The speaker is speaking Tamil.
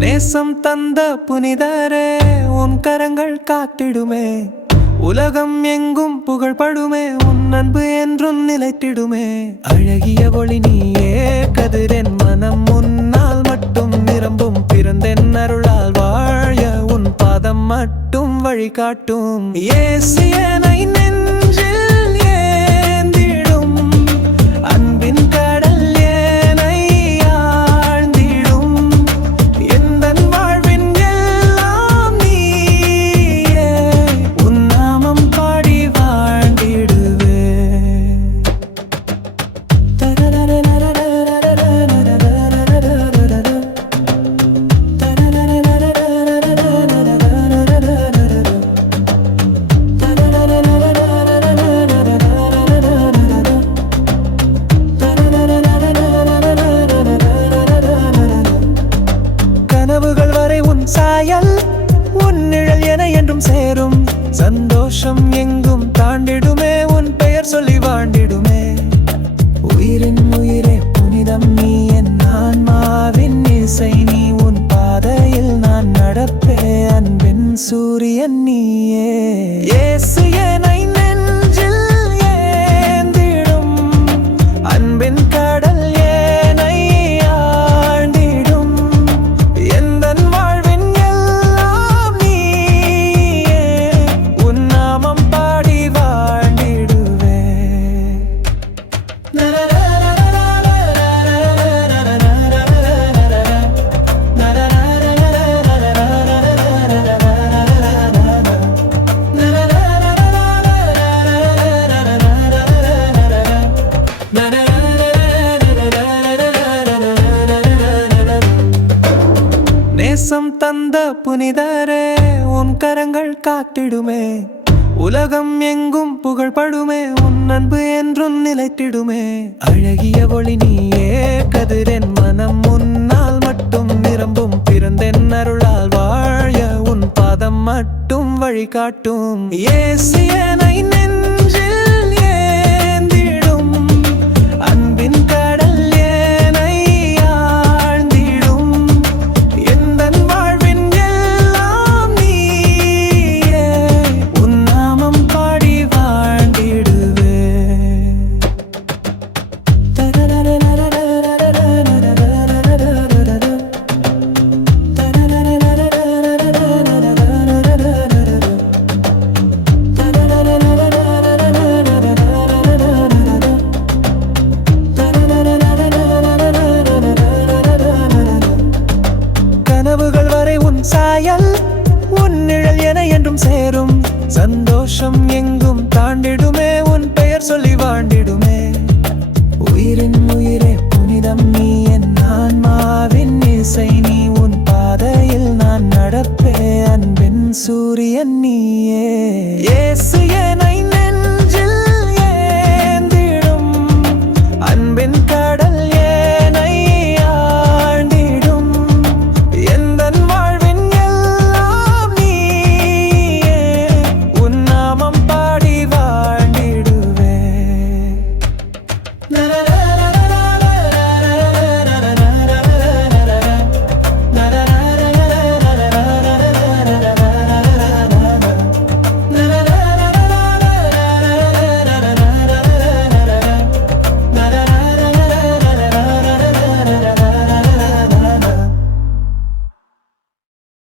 நேசம் தந்த புனிதரே உன் கரங்கள் காத்திடுமே, உலகம் எங்கும் புகழ்படுமே, உன் அன்பு என்றும் நிலைத்திடுமே. அழகிய ஒளி நீயே, கதிரென் மனம் முன்னால் மட்டும் நிரம்பும், பிறந்தென் அருளால் வாழ உன் பாதம் மட்டும் வழிகாட்டும். இயேசுவை நெஞ்சில் ஏந்திடும், அன்பின் கடல் ஏனை ஆழ்ந்திடும், எந்தன் வாழ்வின் எல்லாம் நீயே, உன் நாமம் பாடி வாழ்ந்திடுவே. கனவுகள் வரை உன் சாயல், உன் நிழல் என என்றும் சேரும், சந்தோஷம் எங்கும் தாண்டிடுமே, உன் பெயர் சொல்லி வாழ்ந்திடுமே. உயிரின் உயிரே புனிதம் நீ, என் ஆன்மாவின் இசை நீ, உன் பாதையில் நான் நடப்பே, அன்பின் சூரியன் நீயே. இயேசு என்னை நெஞ்சில் ஏந்திடும், அன்பின் கடல் ஏனை ஆழ்ந்திடும், எந்தன் வாழ்வின் எல்லாம் நீயே, உன் நாமம் பாடி வாழ்ந்திடுவே. நேசம் தந்த புனிதரே உன் கரங்கள் காத்திடுமே, உலகம் எங்கும் புகழ்படுமே, உன் அன்பு என்றும் நிலைத்திடுமே. அழகிய ஒளி நீயே, கதிரென் மனம் முன்னால் மட்டும் நிரம்பும், பிறந்தென் அருளால் வாழ உன் பாதம் மட்டும் வழிகாட்டும். இயேசுவை நெஞ்சில் ஏந்திடும், அன்பின் கடல் ஏனை ஆழ்ந்திடும், எந்தன் வாழ்வின் எல்லாம் நீயே, உன் நாமம் பாடி வாழ்ந்திடுவே. கனவுகள் வரை உன் சாயல், உன் நிழல் என என்றும் சேரும், சந்தோஷம் எங்கும் தாண்டிடுமே, உன் பெயர் சொல்லி வாழ்ந்திடுமே. உயிரின் உயிரே புனிதம் நீ, என் ஆன்மாவின் இசை நீ, உன் பாதையில் நான் நடப்பே, அன்பின் சூரியன் நீயே. இயேசு என்னை நெஞ்சில் ஏந்திடும், அன்பின் கடல் ஏனை ஆழ்ந்திடும், எந்தன் வாழ்வின் எல்லாம் நீயே, உன் நாமம் பாடி வாழ்ந்திடுவே.